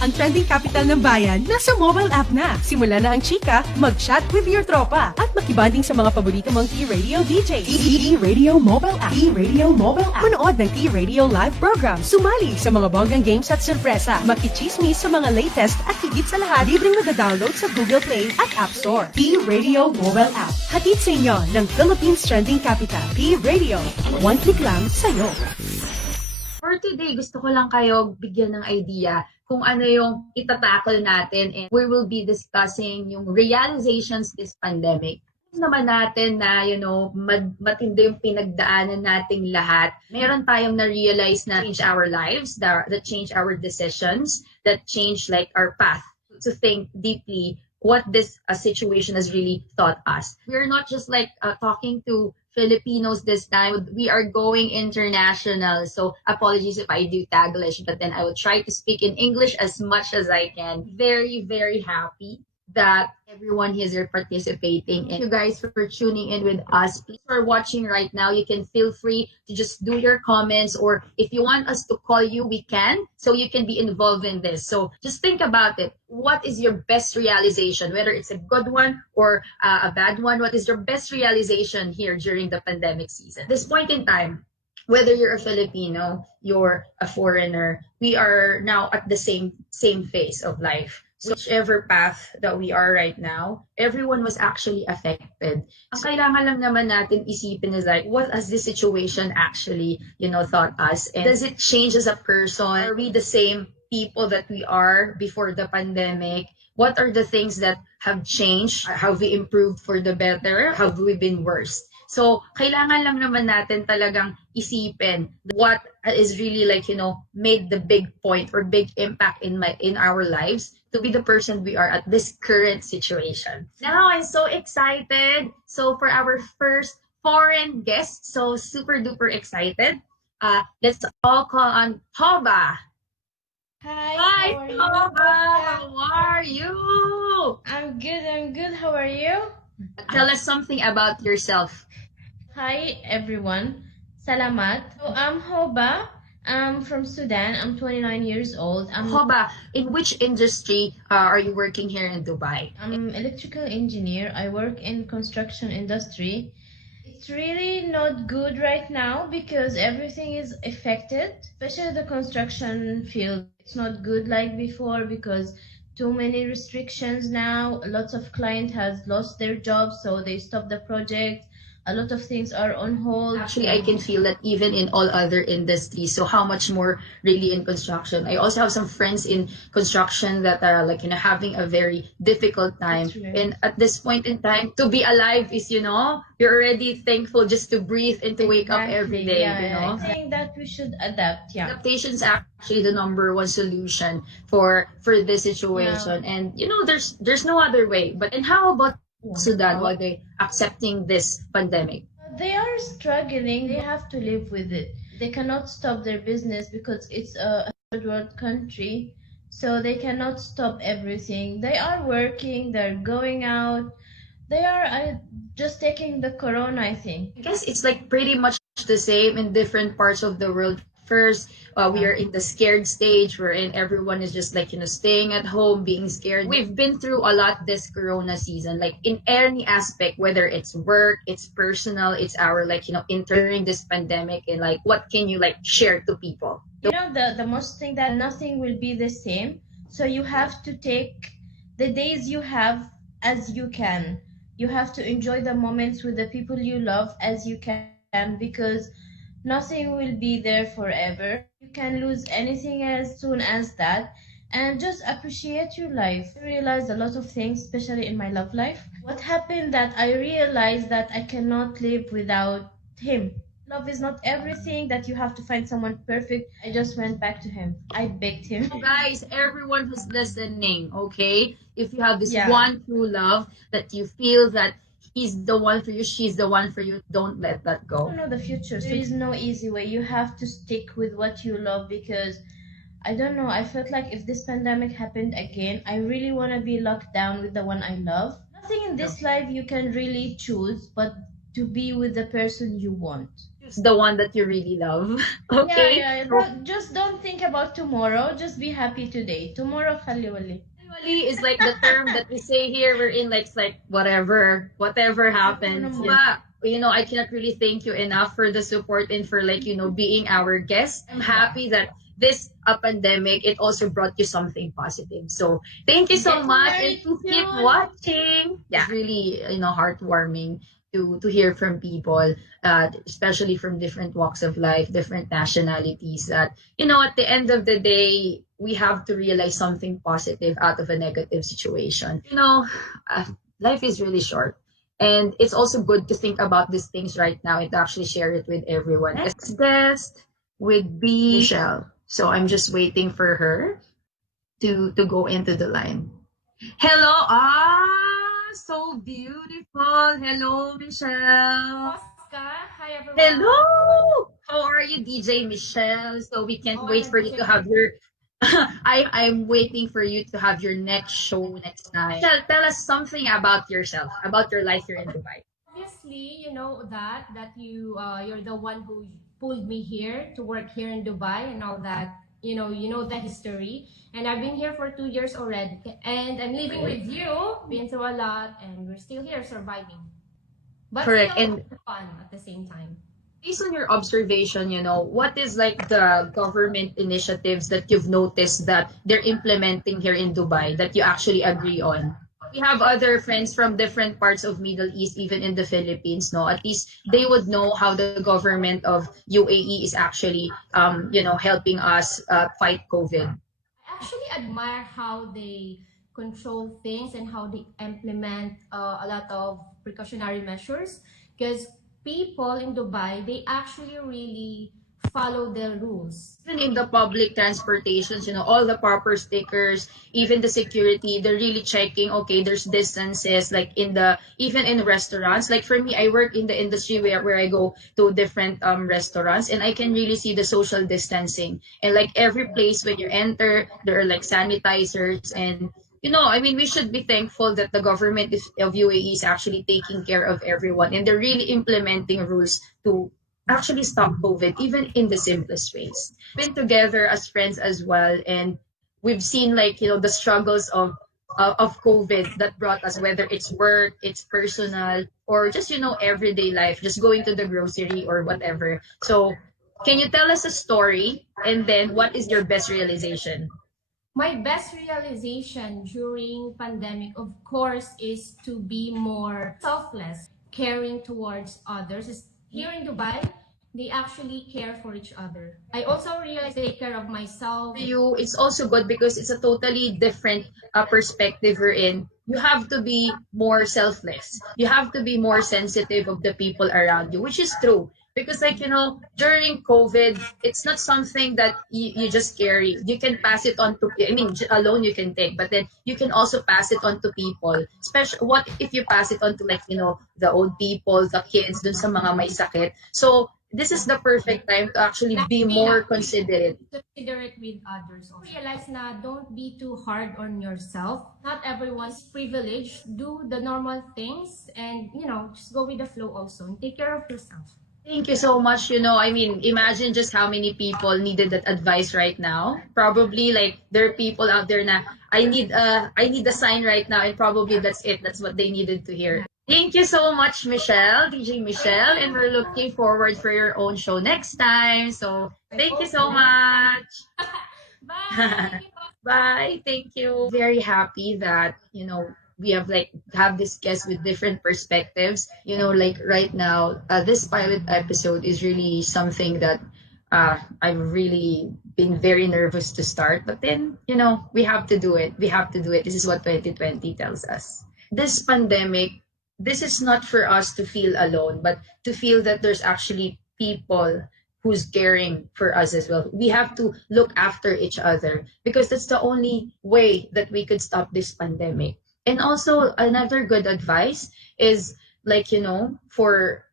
Ang trending capital ng bayan, nasa mobile app na. Simula na ang chika, mag-chat with your tropa, at makibanding sa mga paborito mong T-Radio DJs. T-Radio Mobile App. T-Radio Mobile App. Manood ng T-Radio live program. Sumali sa mga bonggang games at sorpresa. Makichismis sa mga latest at higit sa lahat, libreng mag-download sa Google Play at App Store. T-Radio Mobile App. Hatid sa inyo ng Philippines Trending Capital. T-Radio. One click lang sa'yo. For today, gusto ko lang kayo bigyan ng idea kung ano yung itatakol natin, and we will be discussing yung realizations this pandemic. Naman natin na, matindi yung pinagdaanan nating lahat. Meron tayong na-realize na change our lives, that change our decisions, that change like our path to think deeply what this situation has really taught us. We're not just like talking to Filipinos this time. We are going international. So apologies if I do Taglish, but then I will try to speak in English as much as I can. Very, very happy that everyone here is participating. And you guys for tuning in with us. Please, for watching right now, you can feel free to just do your comments, or if you want us to call you, we can. So you can be involved in this. So just think about it. What is your best realization? Whether it's a good one or a bad one, what is your best realization here during the pandemic season? At this point in time, whether you're a Filipino, you're a foreigner, we are now at the same phase of life. So whichever path that we are right now, everyone was actually affected. Ang kailangan lang naman natin isipin is like, what has this situation actually, taught us? And does it change as a person? Are we the same people that we are before the pandemic? What are the things that have changed? Have we improved for the better? Have we been worse? So, kailangan lang naman natin talagang isipin what is really made the big point or big impact in our lives to be the person we are at this current situation. Now, I'm so excited. So, for our first foreign guest, so super duper excited. Let's all call on Hoba. Hi, Hoba. How are you? I'm good. How are you? Tell us something about yourself. Hi, everyone. Salamat. So, I'm Hoba. I'm from Sudan. I'm 29 years old. Hoba, in which industry are you working here in Dubai? I'm electrical engineer. I work in construction industry. It's really not good right now because everything is affected, especially the construction field. It's not good like before because too many restrictions now. Lots of clients has lost their jobs, so they stop the project. A lot of things are on hold. Actually, I can feel that even in all other industries. So how much more really in construction? I also have some friends in construction that are having a very difficult time. Right. And at this point in time, to be alive is, you're already thankful just to breathe and to wake up every day, I think that we should adapt, Adaptation is actually the number one solution for this situation. And, there's no other way. And how about Sudan, why they accepting this pandemic? They are struggling. They have to live with it. They cannot stop their business because it's a third world country. So they cannot stop everything. They are working. They're going out. They are just taking the corona, I think. I guess it's pretty much the same in different parts of the world. First, we are in the scared stage wherein everyone is just staying at home, being scared. We've been through a lot this corona season, in any aspect, whether it's work, it's personal, it's our entering this pandemic, and what can you share to people? The most thing that nothing will be the same. So you have to take the days you have as you can. You have to enjoy the moments with the people you love as you can, because nothing will be there forever. You can lose anything as soon as that, and just appreciate your life. I realized a lot of things, especially in my love life. What happened that I realized that I cannot live without him. Love is not everything that you have to find someone perfect. I just went back to him. I begged him. Guys, everyone who's listening, okay? If you have this one true love that you feel that he's the one for you, she's the one for you, don't let that go. You don't know the future, so there is no easy way. You have to stick with what you love, because I don't know, I felt like if this pandemic happened again, I really want to be locked down with the one I love. Nothing in this life you can really choose but to be with the person you want. It's the one that you really love. Yeah, Okay? yeah. So, Just don't think about tomorrow. Just be happy today. Tomorrow, khaliwali. usually is like the term that we say here. We're in like it's like whatever happens. But I cannot really thank you enough for the support and for like being our guest. I'm happy that this pandemic it also brought you something positive. So thank you so Get much, and married please keep soon. watching. Yeah, it's really heartwarming to hear from people, especially from different walks of life, different nationalities. That at the end of the day, we have to realize something positive out of a negative situation. Uh, life is really short. And it's also good to think about these things right now and to actually share it with everyone. Next guest would be Michelle. So I'm just waiting for her to go into the line. Hello. So beautiful. Hello, Michelle. Fosca. Hi everyone. Hello! How are you, DJ Michelle? So we can't wait I'm for a you DJ. to have your. I'm waiting for you to have your next show next time. Michelle, tell us something about yourself, about your life here in Dubai. Obviously, you know that you're the one who pulled me here to work here in Dubai and all that. You know the history, and I've been here for 2 years already, and I'm living with you. Been through a lot, and we're still here surviving, but Correct. still And fun at the same time. based on your observation, what is like the government initiatives that you've noticed that they're implementing here in Dubai that you actually agree on? We have other friends from different parts of Middle East, even in the Philippines, no? At least they would know how the government of UAE is actually, helping us fight COVID. I actually admire how they control things and how they implement a lot of precautionary measures, because people in Dubai, they actually really follow the rules. Even in the public transportations, all the proper stickers, even the security, they're really checking, okay, there's distances, like even in restaurants. Like for me, I work in the industry where I go to different restaurants and I can really see the social distancing. And like every place when you enter, there are like sanitizers and I mean, we should be thankful that the government of UAE is actually taking care of everyone and they're really implementing rules to actually stop COVID, even in the simplest ways. Been together as friends as well, and we've seen like the struggles of COVID that brought us, whether it's work, it's personal, or just everyday life, just going to the grocery or whatever. So, can you tell us a story, and then what is your best realization? My best realization during pandemic, of course, is to be more selfless, caring towards others. Here in Dubai, they actually care for each other. I also realized they take care of myself. For you, it's also good because it's a totally different perspective we're in. You have to be more selfless. You have to be more sensitive of the people around you, which is true. Because like, during COVID, it's not something that you just carry. You can pass it on to, I mean, alone you can take, but then you can also pass it on to people. Especially, what if you pass it on to like, the old people, the kids, dun sa mga may sakit. So, this is the perfect time to actually be more considerate. Considerate with others. Also. Realize na don't be too hard on yourself. Not everyone's privileged. Do the normal things and, just go with the flow also and take care of yourself. Thank you so much. I mean, imagine just how many people needed that advice right now. Probably like there are people out there na I need a sign right now and probably that's it. That's what they needed to hear. Thank you so much, Michelle, DJ Michelle, and we're looking forward for your own show next time. So, thank you so much. Bye. Bye. Thank you. Very happy that, we have this guest with different perspectives. Like right now, this pilot episode is really something that I've really been very nervous to start. But then, we have to do it. We have to do it. This is what 2020 tells us. This pandemic, this is not for us to feel alone, but to feel that there's actually people who's caring for us as well. We have to look after each other because that's the only way that we could stop this pandemic. And also another good advice is like, for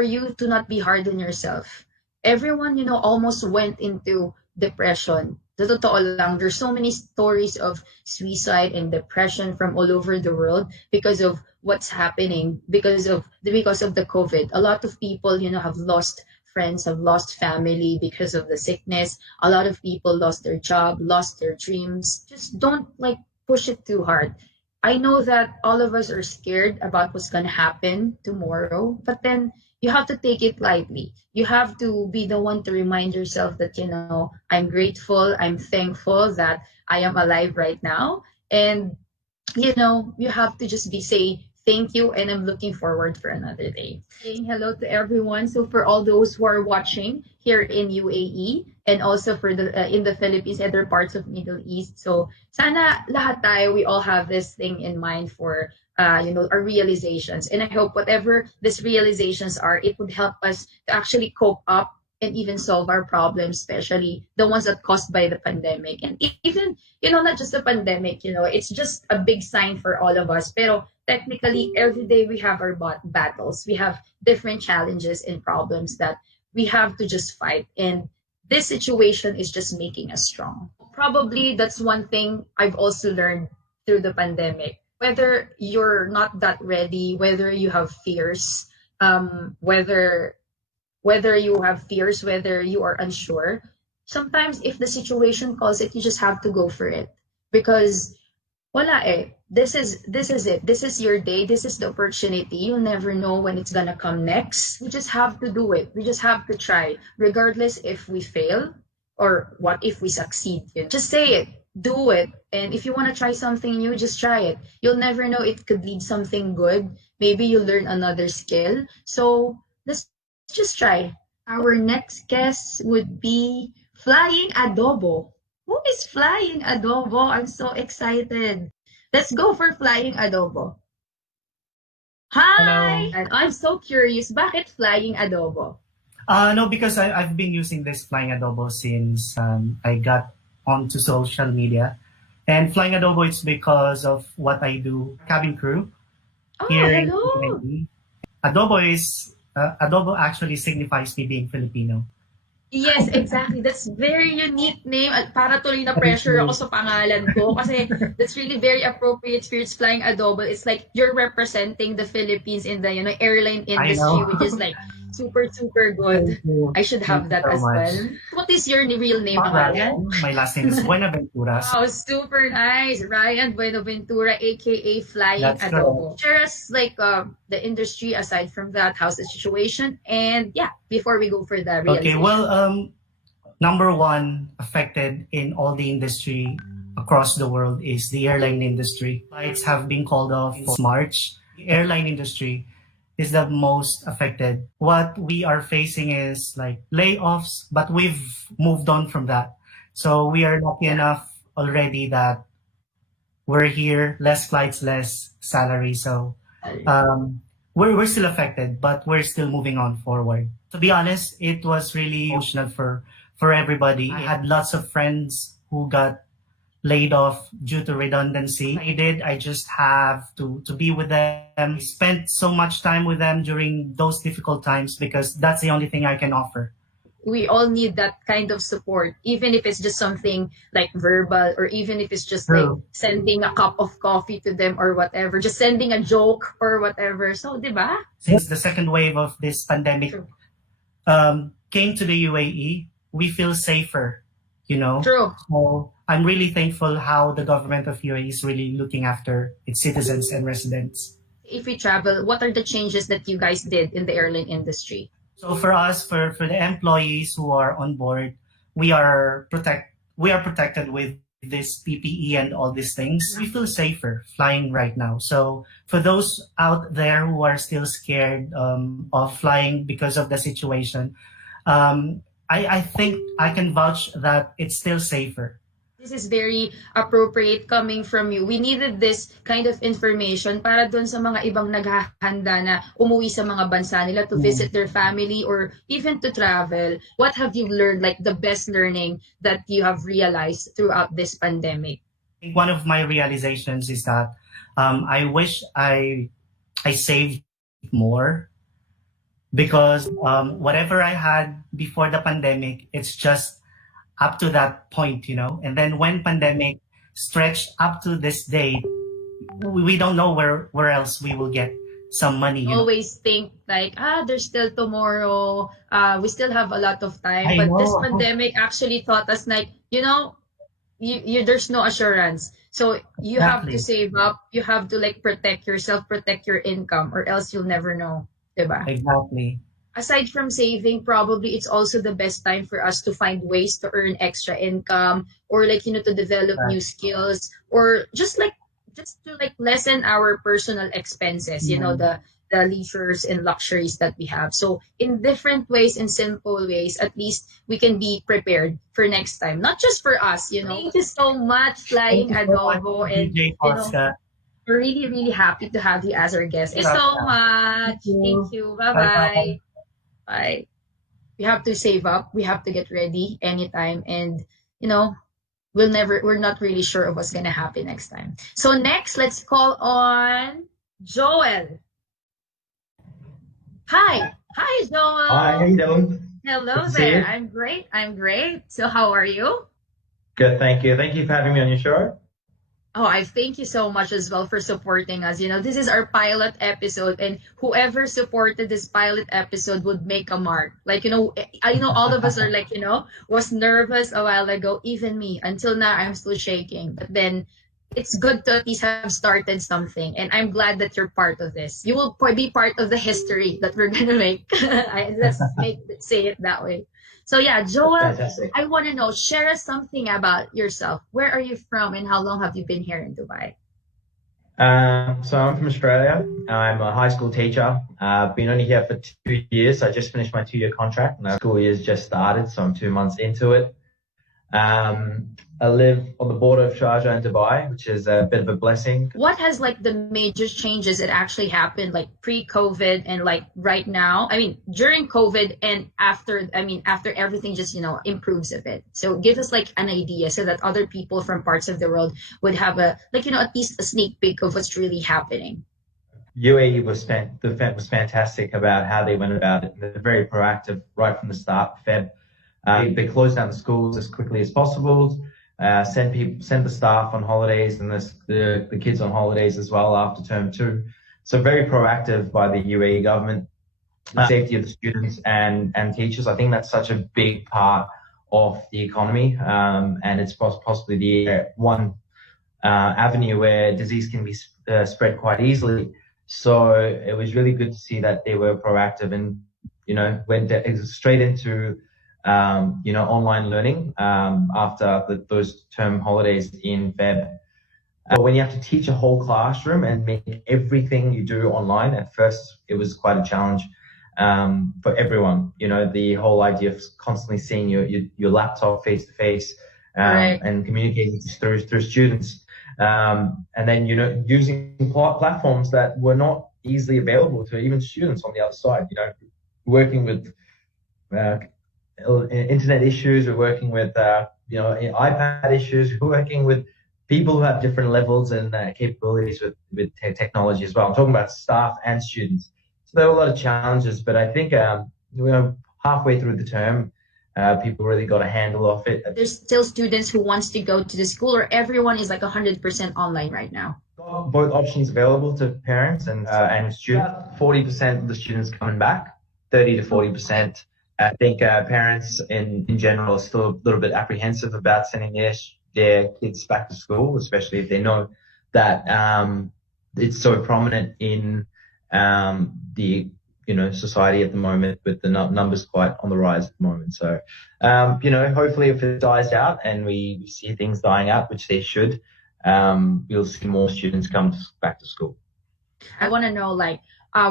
you to not be hard on yourself. Everyone, almost went into depression. Sa totoo lang, there's so many stories of suicide and depression from all over the world because of what's happening because of the COVID. A lot of people, have lost friends have lost family because of the sickness. A lot of people lost their job, lost their dreams. Just don't like push it too hard. I know that all of us are scared about what's going to happen tomorrow, but then you have to take it lightly. You have to be the one to remind yourself that, I'm grateful, I'm thankful that I am alive right now. And you have to just be say thank you and I'm looking forward for another day. Saying hello to everyone. So for all those who are watching here in UAE and also for the in the Philippines and other parts of Middle East. So sana lahat tayo we all have this thing in mind for our realizations, and I hope whatever these realizations are, it would help us to actually cope up and even solve our problems, especially the ones that caused by the pandemic. And even, not just the pandemic, it's just a big sign for all of us. Pero technically, every day we have our battles. We have different challenges and problems that we have to just fight. And this situation is just making us strong. Probably that's one thing I've also learned through the pandemic. Whether you're not that ready, whether you have fears, whether you have fears, whether you are unsure, sometimes if the situation calls it, you just have to go for it. Because wala eh. This is it. This is your day. This is the opportunity. You'll never know when it's gonna come next. We just have to do it. We just have to try. Regardless if we fail or what if we succeed. Just say it. Do it. And if you want to try something new, just try it. You'll never know, it could lead something good. Maybe you'll learn another skill. So let's just try. Our next guest would be Flying Adobo. Who is Flying Adobo? I'm so excited. Let's go for Flying Adobo. Hi! Hello. And I'm so curious, bakit Flying Adobo? No, because I've been using this Flying Adobo since I got onto social media. And Flying Adobo is because of what I do, cabin crew Oh, here in hello! UAE. Adobo actually signifies me being Filipino. Yes, exactly. That's very unique name. At para tuloy na pressure ako sa pangalan ko kasi that's really very appropriate for its Flying Adobo. It's like you're representing the Philippines in the airline I industry, know. which is like super super good. Thank you. I should have that Thank you as so much. well. What is your real name, Ryan? My last name is Buenaventuras. Wow, super nice. Ryan Buenaventura, aka Flying That's Adobo. Share us like the industry aside from that. How's the situation? And yeah, before we go for the realization. Okay, well, number one affected in all the industry across the world is the airline industry. Flights have been called off for March. The airline industry is the most affected. What we are facing is like layoffs, but we've moved on from that. So we are lucky enough already that we're here, less flights, less salary. So we're still affected, but we're still moving on forward. To be honest, it was really emotional for everybody. I had lots of friends who got laid off due to redundancy. I just have to be with them, spent so much time with them during those difficult times because that's the only thing I can offer. We all need that kind of support, even if it's just something like verbal, or even if it's just like True. sending a cup of coffee to them or whatever, just sending a joke or whatever. So, di ba? Since the second wave of this pandemic True. came to the UAE, we feel safer, True. So I'm really thankful how the government of UAE is really looking after its citizens and residents. If we travel, what are the changes that you guys did in the airline industry? So for us, for the employees who are on board, we are protected with this PPE and all these things. We feel safer flying right now. So for those out there who are still scared of flying because of the situation, I think I can vouch that it's still safer. This is very appropriate coming from you. We needed this kind of information para doon sa mga ibang naghahanda na umuwi sa mga bansa nila to visit their family or even to travel. What have you learned, like the best learning that you have realized throughout this pandemic? I think one of my realizations is that I wish I saved more because whatever I had before the pandemic, it's just up to that point, and then when pandemic stretched up to this day, we don't know where else we will get. some money. Always think like, there's still tomorrow. We still have a lot of time. I But this know. pandemic actually taught us like, there's no assurance. So you have to Exactly. save up. You have to like protect yourself, protect your income, or else you'll never know, diba? Exactly. Aside from saving, probably it's also the best time for us to find ways to earn extra income, or like, to develop Right. new skills, or just to like lessen our personal expenses, Yeah. the leisures and luxuries that we have. So in different ways, in simple ways, at least we can be prepared for next time. Not just for us. Thank you so much, Thank Flying you so much, Adobo, and DJ Fosca. we're really, really happy to have you as our guest. Thank you so much. Thank you. Bye-bye. Bye-bye. Bye. We have to save up. We have to get ready anytime. And, we're not really sure of what's going to happen next time. So next, let's call on Joel. Hi. Hi, Joel. Hi, how you doing? Hello Good to see there. you. I'm great. I'm great. So how are you? Good, thank you. Thank you for having me on your show. Oh, I thank you so much as well for supporting us. This is our pilot episode, and whoever supported this pilot episode would make a mark. Like, I know all of us are like, was nervous a while ago, even me. Until now, I'm still shaking. But then it's good to at least have started something, and I'm glad that you're part of this. You will be part of the history that we're gonna make. Let's say it that way. So yeah, Joel, Fantastic. I want to know, share us something about yourself. Where are you from, and how long have you been here in Dubai? So I'm from Australia. I'm a high school teacher. I've been only here for 2 years. I just finished my 2-year contract, and the school year's just started, so I'm 2 months into it. I live on the border of Sharjah and Dubai, which is a bit of a blessing. What has like the major changes that actually happened, like pre-COVID and like right now? I mean, during COVID and after, after everything just, improves a bit. So give us like an idea so that other people from parts of the world would have at least a sneak peek of what's really happening. UAE was fantastic about how they went about it. They're very proactive right from the start. They closed down the schools as quickly as possible. Sent the staff on holidays and the kids on holidays as well after term 2. So very proactive by the UAE government. Safety of the students and teachers. I think that's such a big part of the economy, and it's possibly the one avenue where disease can be spread quite easily. So it was really good to see that they were proactive and went straight into online learning after those term holidays in Feb. When you have to teach a whole classroom and make everything you do online, at first it was quite a challenge for everyone. The whole idea of constantly seeing your laptop face to face and communicating through students, and then using platforms that were not easily available to even students on the other side. Working with internet issues, we're working with iPad issues, we're working with people who have different levels and capabilities with technology as well. I'm talking about staff and students. So there were a lot of challenges, but I think halfway through the term, people really got a handle of it. There's still students who wants to go to the school, or everyone is like 100% online right now? Both options available to parents and students. 40% of the students coming back, 30 to 40%. I think parents in general are still a little bit apprehensive about sending their kids back to school, especially if they know that it's so prominent in the society at the moment, with the numbers quite on the rise at the moment. So hopefully if it dies out and we see things dying out, which they should, we'll see more students come back to school. I want to know,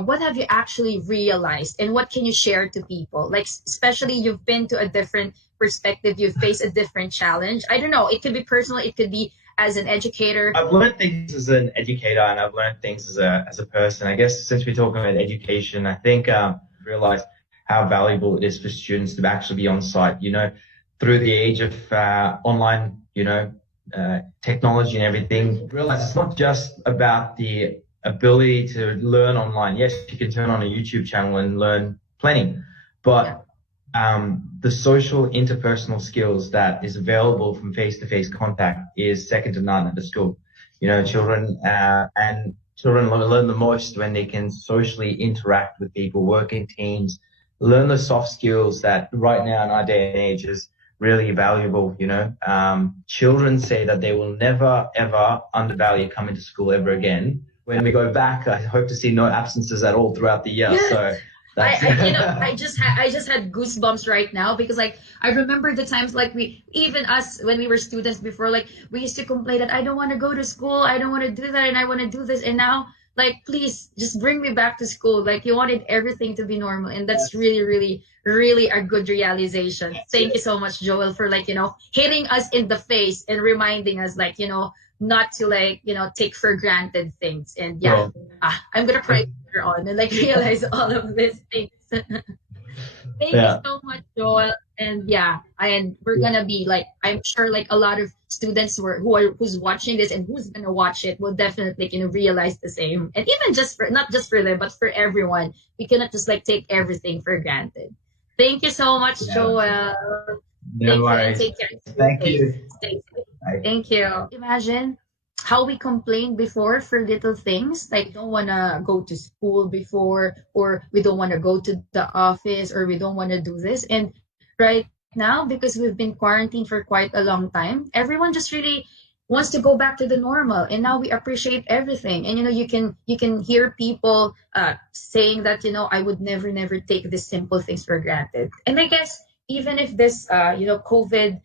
what have you actually realized, and what can you share to people? Like, especially you've been to a different perspective, you've faced a different challenge. I don't know, it could be personal, it could be as an educator. I've learned things as an educator, and I've learned things as a person. I guess since we're talking about education, I think realized how valuable it is for students to actually be on site. Through the age of online, technology and everything, realize it's not just about the ability to learn online. Yes, you can turn on a YouTube channel and learn plenty, but the social interpersonal skills that is available from face-to-face contact is second to none at the school. Children and children learn the most when they can socially interact with people, work in teams, learn the soft skills that right now in our day and age is really valuable, you know. Children say that they will never, ever undervalue coming to school ever again. When we go back, I hope to see no absences at all throughout the year. Yes. So that's I just had goosebumps right now because like I remember the times like even us when we were students before, like we used to complain that I don't want to go to school, I don't want to do that, and I want to do this, and now like please just bring me back to school. Like you wanted everything to be normal, and that's really, really, really a good realization. Thank you so much, Joel, for like hitting us in the face and reminding us like not to like take for granted things. And yeah, I'm gonna cry later on and like realize all of these things. Thank you so much, Joel. And we're gonna be like, I'm sure like a lot of students who's watching this and who's gonna watch it will definitely realize the same. And even just for not just for them, but for everyone, we cannot just like take everything for granted. Thank you so much, Joel. No worries. Take care. Thank you. Stay safe. Thank you. Imagine how we complained before for little things like don't want to go to school before, or we don't want to go to the office, or we don't want to do this. And right now, because we've been quarantined for quite a long time, everyone just really wants to go back to the normal, and now we appreciate everything. And you can hear people saying that I would never take these simple things for granted. And I guess even if this COVID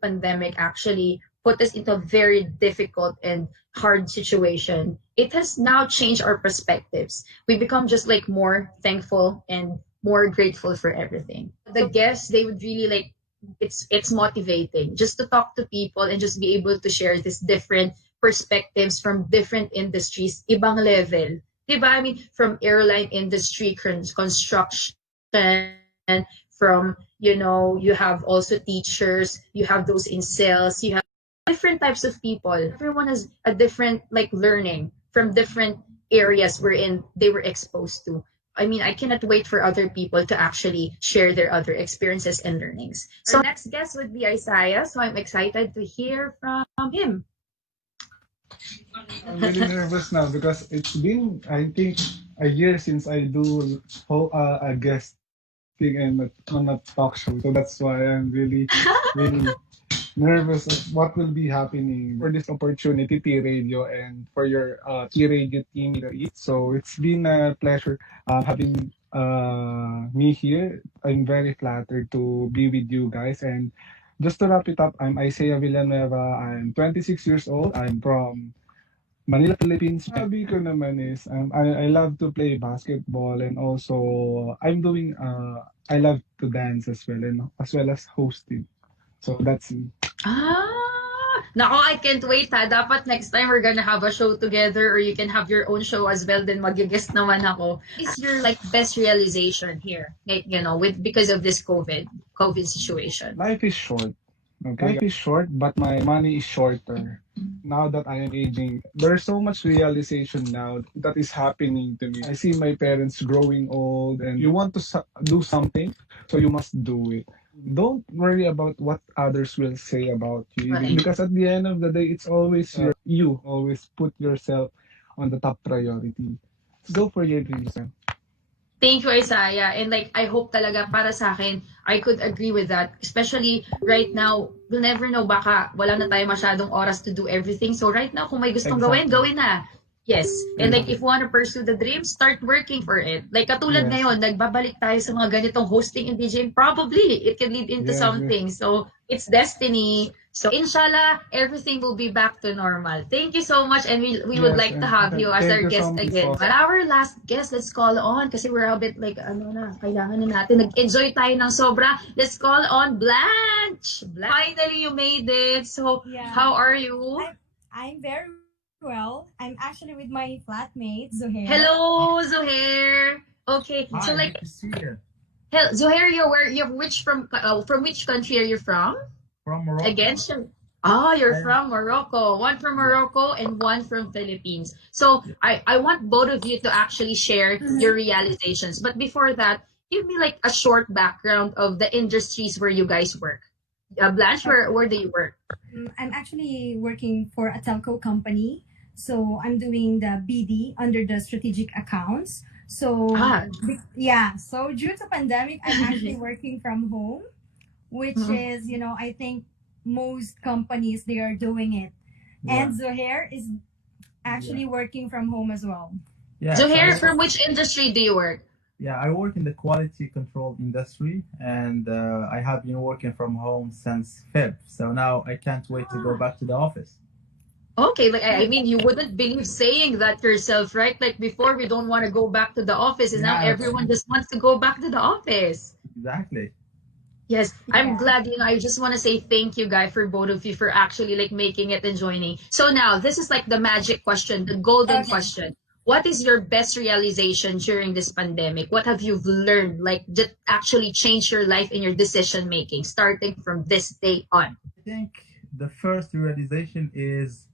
pandemic actually put us into a very difficult and hard situation, it has now changed our perspectives. We become just like more thankful and more grateful for everything. The guests, they would really like, it's motivating just to talk to people and just be able to share these different perspectives from different industries, ibang level. Diba? I mean, from airline industry, construction, from, you have also teachers, you have those in sales, you have different types of people. Everyone has a different like learning from different areas wherein they were exposed to. I mean, I cannot wait for other people to actually share their other experiences and learnings. So next guest would be Isaiah. So I'm excited to hear from him. I'm really nervous now because it's been, I think, a year since I do a guest thing on a talk show. So that's why I'm really, really nervous of what will be happening for this opportunity, T Radio, and for your T Radio team. So it's been a pleasure having me here. I'm very flattered to be with you guys. And just to wrap it up, I'm Isaiah Villanueva. I'm 26 years old. I'm from Manila, Philippines. Sabi ko naman is I love to play basketball, and also I love to dance as well, and as well as hosting. So that's it. Nako, I can't wait ha. Dapat next time we're gonna have a show together, or you can have your own show as well, then mag-guest naman ako. Is your like best realization here, like, because of this COVID situation? Life is short. Okay, life is short, but my money is shorter. Now that I am aging, there's so much realization now that is happening to me. I see my parents growing old, and you want to do something, so you must do it. Don't worry about what others will say about you, Right. because at the end of the day, it's always you. Always put yourself on the top priority. Go for your dreams. Thank you, Isaiah. And like, I hope talaga para sa akin, I could agree with that. Especially right now, we'll never know, baka wala na tayo masyadong oras to do everything. So right now, kung may gustong gawin na. Yes. And like, if you want to pursue the dream, start working for it. Like, katulad ngayon, nagbabalik tayo sa mga ganitong hosting and DJing. Probably, it can lead into something. So, it's destiny. So, inshallah, everything will be back to normal. Thank you so much, and we would like to have you as our guest again. But our last guest, let's call on, kasi we're a bit like, kailangan na natin. Nag-enjoy tayo ng sobra. Let's call on Blanche. Finally, you made it. So, how are you? I'm very well. I'm actually with my flatmate, Zuhair. Hello, Zuhair. Okay, Hi, so like, good to see you. Zuhair, from which country are you from? From Morocco. Again, you're from Morocco. One from Morocco and one from Philippines. So I want both of you to actually share your realizations. But before that, give me like a short background of the industries where you guys work. Blanche, where do you work? I'm actually working for a telco company. So I'm doing the BD under the strategic accounts. So Ah. yeah, so due to pandemic, I'm actually working from home, which Mhm. is, I think most companies they are doing it. Yeah. And Zohair is actually working from home as well. Yeah. Zuhair, from which industry do you work? Yeah, I work in the quality control industry, and I have been working from home since Feb. So now I can't wait to go back to the office. Okay, like I mean, you wouldn't believe saying that yourself, right? Like before, we don't want to go back to the office, and now Yeah, everyone just wants to go back to the office. exactly. Yes, I'm Yeah. glad, I just want to say thank you, guys, for both of you for actually like making it and joining. So now, this is like the magic question, the golden Okay. question. What is your best realization during this pandemic? What have you learned, like, that actually changed your life and your decision making, starting from this day on? I think the first realization is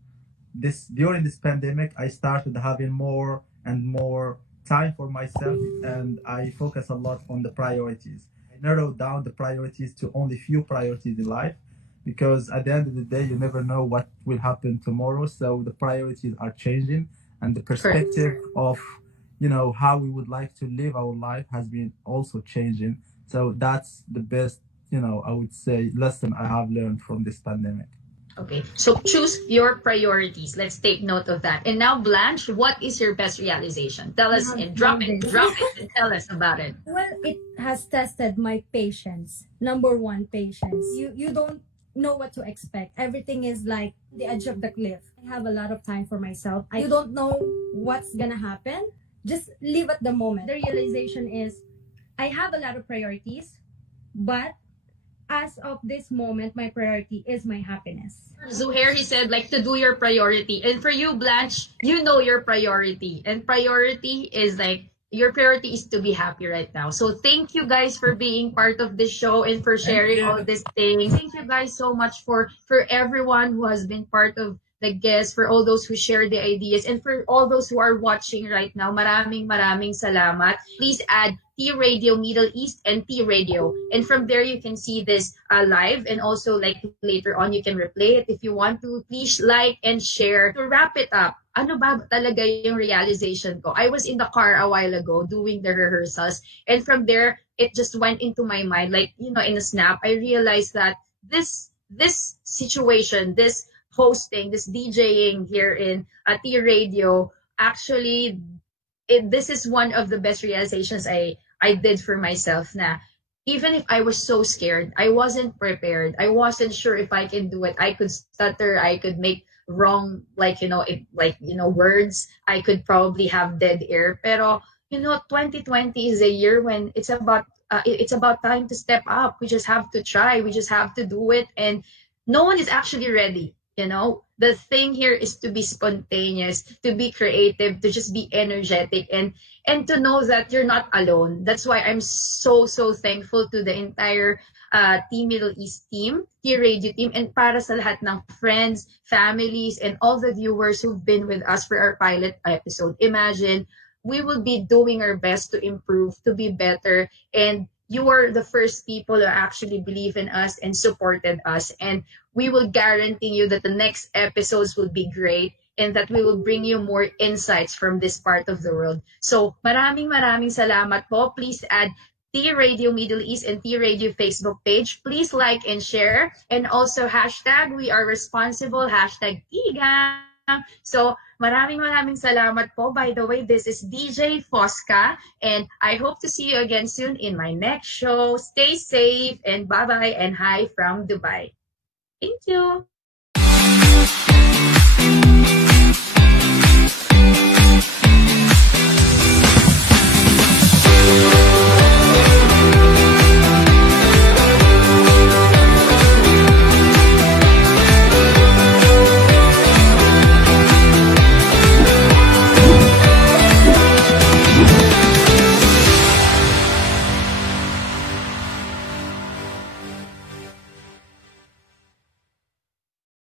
this during this pandemic, I started having more and more time for myself, and I focus a lot on the priorities. I narrowed down the priorities to only few priorities in life, because at the end of the day, you never know what will happen tomorrow. So the priorities are changing, and the Correct. perspective of how we would like to live our life has been also changing. So that's the best, I would say, lesson I have learned from this pandemic. Okay, so choose your priorities. Let's take note of that. And now, Blanche, what is your best realization? Tell us and drop it, and tell us about it. Well, it has tested my patience. Number one, patience. You don't know what to expect. Everything is like the edge of the cliff. I have a lot of time for myself. You don't know what's gonna happen. Just live at the moment. The realization is I have a lot of priorities, but as of this moment, my priority is my happiness. Zuhair, he said, like, to do your priority. And for you, Blanche, you know your priority. And priority is like, your priority is to be happy right now. So thank you guys for being part of this show and for sharing all these things. Thank you guys so much for everyone who has been part of the guests, for all those who share the ideas, and for all those who are watching right now. Maraming salamat. Please add T Radio Middle East and T Radio. And from there, you can see this live. And also, like, later on, you can replay it if you want to. Please like and share. To wrap it up, ano ba talaga yung realization ko? I was in the car a while ago doing the rehearsals. And from there, it just went into my mind. Like, in a snap, I realized that this situation, this hosting, this DJing here in T Radio, actually, this is one of the best realizations I did for myself na even if I was so scared, I wasn't prepared. I wasn't sure if I can do it. I could stutter, I could make wrong words. I could probably have dead air. Pero 2020 is a year when it's about time to step up. We just have to try. We just have to do it, and no one is actually ready. The thing here is to be spontaneous, to be creative, to just be energetic, and to know that you're not alone. That's why I'm so thankful to the entire Team Middle East team, T Radio team, and para sa lahat ng friends, families, and all the viewers who've been with us for our pilot episode. Imagine, we will be doing our best to improve, to be better, and you are the first people who actually believe in us and supported us. And we will guarantee you that the next episodes will be great and that we will bring you more insights from this part of the world. So maraming salamat po. Please add T Radio Middle East and T Radio Facebook page. Please like and share. And also hashtag we are responsible, hashtag Tigang. So maraming salamat po. By the way, this is DJ Fosca, and I hope to see you again soon in my next show. Stay safe, and bye-bye, and hi from Dubai. Thank you.